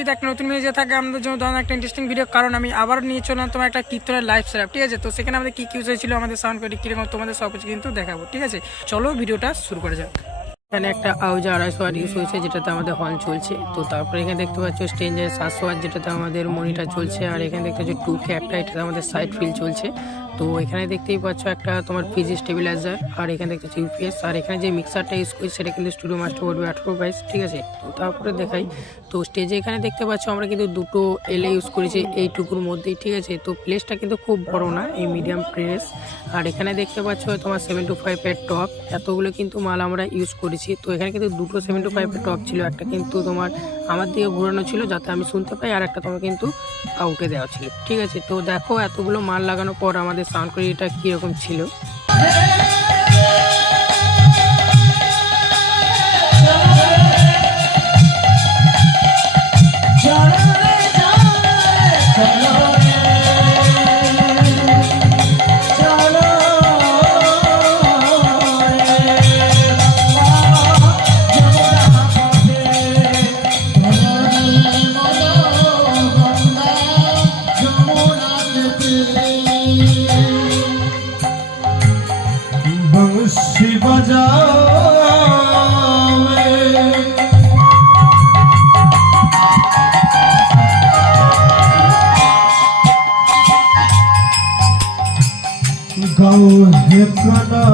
With একটা নতুন video থাকে আমাদের জন্য ধরনের একটা ইন্টারেস্টিং ভিডিও, কারণ আমি আবার নিয়ে চললাম তোমার একটা কীর্তনের লাইভ সেটআপ। ঠিক আছে, তো সেখানে আমাদের কী ইউজ হয়েছিল, আমাদের সাউন্ড কোয়ালিটি কীরকম, তোমাদের সব কিছু কিন্তু দেখাবো। ঠিক আছে, চলো ভিডিওটা শুরু করা যাক। এখানে একটা আউজা 250 ওয়াট ইউজ হয়েছে, যেটাতে আমাদের হর্ন চলছে। তো তারপরে এখানে দেখতে পাচ্ছ স্টেঞ্জের 700 ওয়াট, যেটাতে আমাদের মনিটর চলছে। আর এখানে দেখতে পাচ্ছ 2K একটা, এটাতে আমাদের সাইড ফিল চলছে। তো এখানে দেখতেই পাচ্ছ একটা তোমার ফিজি স্টেবিলাইজার, আর এখানে দেখতে পাচ্ছ ইউপিএস। আর এখানে যে মিক্সারটা ইউজ করছি সেটা কিন্তু স্টুডিও মাস্টার বোর্ড 18 ঠিক আছে। তো তারপরে দেখাই, তো স্টেজে এখানে দেখতে পাচ্ছ আমরা কিন্তু দুটো এলএ ইউজ করেছি এইটুকুর মধ্যেই। ঠিক আছে, তো প্লেসটা কিন্তু খুব বড় না, এই মিডিয়াম প্লেস। আর এখানে দেখতে পাচ্ছ তোমার 725 এর টপ, এতগুলো কিন্তু মাল আমরা ইউজ করেছি। তো এখানে কিন্তু দুটো 725 এর টপ ছিল, একটা কিন্তু তোমার আমার দিকে ঘোরানো ছিল যাতে আমি শুনতে পাই, আর একটা তোমার কিন্তু আউটে দেওয়া ছিল। ঠিক আছে, তো দেখো এতগুলো মাল লাগানোর পর আমাদের সাউন্ড কোয়ালিটিটা কীরকম ছিল। गाओ है कना